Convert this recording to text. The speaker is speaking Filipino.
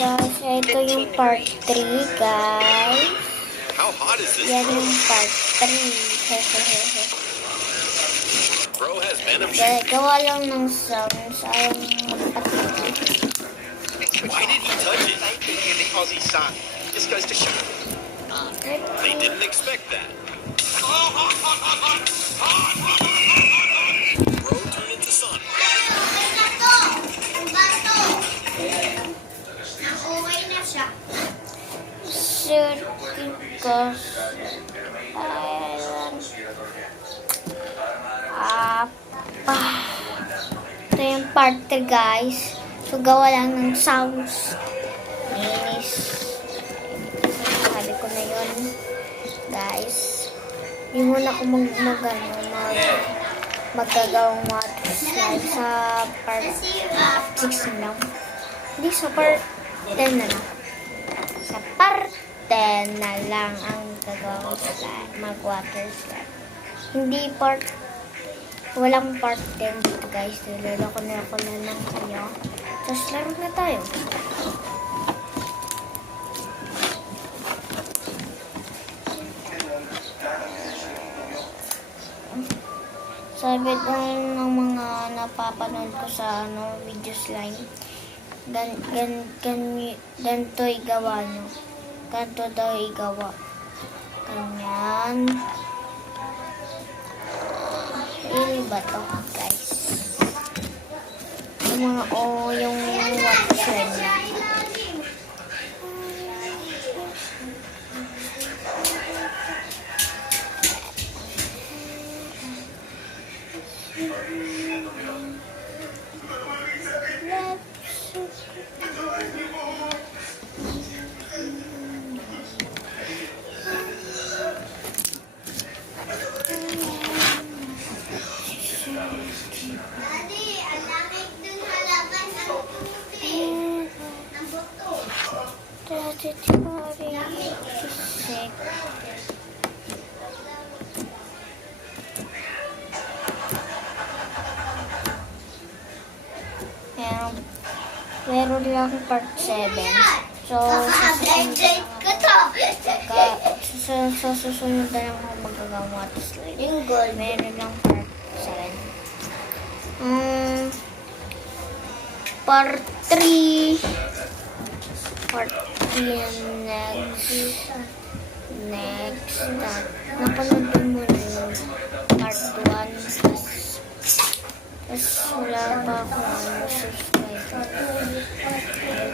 Guys, ito yung part 3, guys. How hot is this? Yan yung part 3. Bro has venom. Gawa lang ng sounds. Ayaw magpatid. Why did he touch it? In the Aussie sun. This goes to show. They didn't expect that. Bro turned into sun. Circus Island. Ito yung part 3, guys. So, gawa lang ng sounds. Linis. Sabi ko na yun, guys. Hindi muna ako magagawang water slide sa part 6 na lang. Hindi, sa part 10 na lang. Sa part 10 na lang ang gagawang slide, mag-water slide. Hindi walang part 10 dito, guys. Niloloko na ako na lang kayo. Tapos laro na tayo. Sabi ng mga napapanood ko sa videos line, ganito igawa nyo. Ganito daw igawa. Ganyan. Really ba to, guys? Yung mga yung water slide na. Meron lang part 7. So, sa susunod na lang ako magagawa water slide. Meron lang part 7. Part 3. Part 3 next. Napanood ko muna yung part 1. Tapos wala pa ako subscribe.